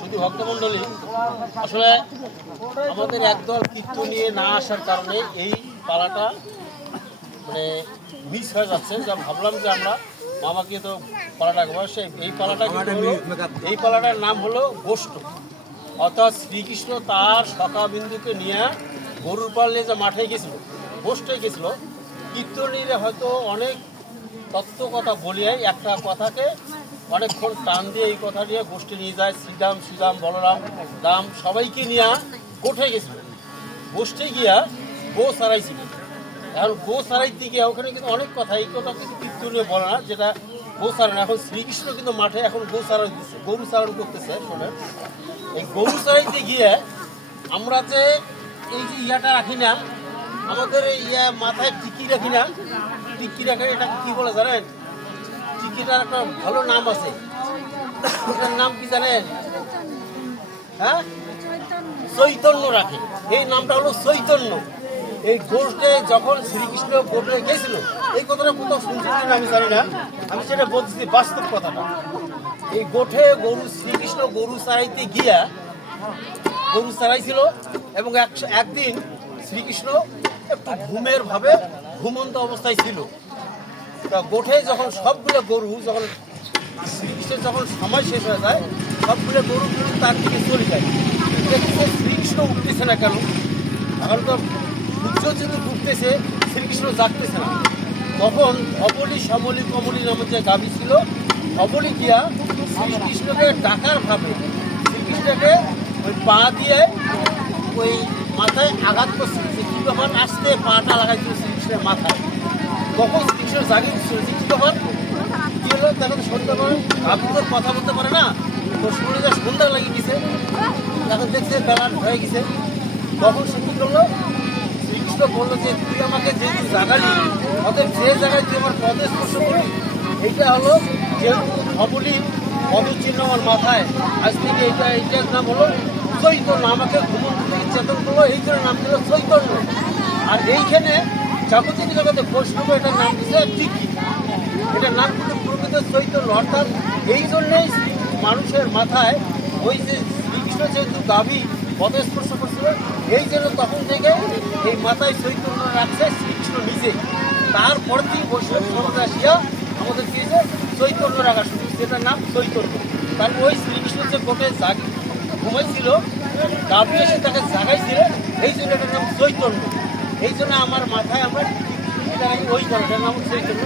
শুধু ভক্তমণ্ডলী, আসলে আমাদের একদল কীর্তন নিয়ে না আসার কারণে এই পালাটা মানে মিস হয়ে যাচ্ছে। যা ভাবলাম যে আমরা মামাকে তো পালাটা বয়সে এই পালাটা এই পালাটার নাম হলো গোষ্ঠ, অর্থাৎ শ্রীকৃষ্ণ তার সখাবিন্দুকে নিয়ে গরুর পালে যে মাঠে গেছিল, গোষ্ঠে গেছিল। কীর্তনীরা হয়তো অনেক তত্ত্ব কথা বলিয়ে একটা কথাকে অনেকক্ষণ টান দিয়ে এই কথা নিয়ে গোষ্ঠী নিয়ে যায়। শ্রীরাম শ্রীরাম বলরাম রাম সবাইকে নিয়ে গোঠে গেছিল। গোষ্ঠে গিয়া গো সারাইছিল। এখন গো সারাইতে গিয়ে ওখানে কিন্তু অনেক কথা, এই কথা কিন্তু কীর্তনীয় বলে না, যেটা গো সারানো। এখন শ্রীকৃষ্ণ কিন্তু মাঠে এখন গো সারাই দিচ্ছে, গরু সারান করতেছে। শোনে, এই গরু সারাইতে গিয়ে আমরা যে এই যে ইয়াটা রাখি না, আমাদের ইয়া মাথায় টিকি রাখি না, টিকি রাখে, এটা কি বলে জানেন? টিকিটার একটা ভালো নাম আছে, ওটার নাম কি জানেন? হ্যাঁ, চৈতন্য রাখে। এই নামটা হলো চৈতন্য। এই গোষ্ঠে যখন শ্রীকৃষ্ণ গোষ্ঠে গেছিল, এই কথাটা কোথাও শুনছেন আমি জানি না, আমি সেটা বলছি বাস্তব কথাটা। এই গোঠে গরু শ্রীকৃষ্ণ গরু চড়াইতে গিয়া গরু চড়াইছিল, এবং একদিন শ্রীকৃষ্ণ একটু ঘুমের ভাবে ঘুমন্ত অবস্থায় ছিল। তা গোঠে যখন সবগুলো গরু যখন শ্রীকৃষ্ণের যখন সময় শেষ হয়ে যায়, সবগুলো গরু কিন্তু তার দিকে চলে যায়। দেখতেছে শ্রীকৃষ্ণ উঠতেছে না কেন? এখন তো সূর্য যেহেতু উঠতেছে, শ্রীকৃষ্ণ জাগতেছে না। তখন অবলি সমলি কমলি নামের যে গাভী ছিল, অবলি গিয়া শ্রীকৃষ্ণকে ডাকার ভাবে শ্রীকৃষ্ণকে ওই পা দিয়ে ওই মাথায় আঘাত করছে। কি ব্যাপার? আসতে পাটা লাগাইছিল শ্রীকৃষ্ণের মাথায়। তখন শ্রীকৃষ্ণ জাগিয়ে দিচ্ছিল যে কি ব্যাপার, কি হলো? তখন সন্ধ্যা করে গাভী তো কথা বলতে পারে না, তো শরীরে সন্ধ্যা লাগিয়ে গেছে। তখন দেখছে বেলা হয়ে গেছে। তখন সে কি করলো? শ্রীকৃষ্ণ বললো যে তুই আমাকে যেহেতু জাগালি, অতএব যে জায়গায় তুই আমার পদে স্পর্শ করলি, এইটা হলো যেহেতু অবলি পদচিহ্ন আমার মাথায়, আজ থেকে এইটার নাম হলো চৈতন্য। আমাকে ঘুমন্ত থেকে চেতন করলো, এই জন্য নাম দিল চৈতন্য। আর এইখানে যাবতীয় জগতে বৈষ্ণব এটার নাম দিচ্ছে টিকি। এটার নাম কিন্তু প্রকৃত চৈতন্য। অর্থাৎ এই জন্যেই মানুষের মাথায় ওই যে শ্রীকৃষ্ণ যেহেতু গাভী পদস্পর্শ করছিল, এই জন্য তখন থেকে এই মাথায় চৈতন্য রাখছে শ্রীকৃষ্ণ নিজে। তারপর থেকে বৈষ্ণব সমাজ আসিয়া আমাদের কি হয়েছে? চৈতন্য রাখা শুরু, যেটার নাম চৈতন্য। কারণ ওই শ্রীকৃষ্ণ যে গোটে ঘুমাইছিল, গাভী এসে তাকে জাগাইছিল, এই জন্য এটার নাম চৈতন্য। এই জন্য আমার মাথায় আমরা ওই করাটার নাম চৈতন্য।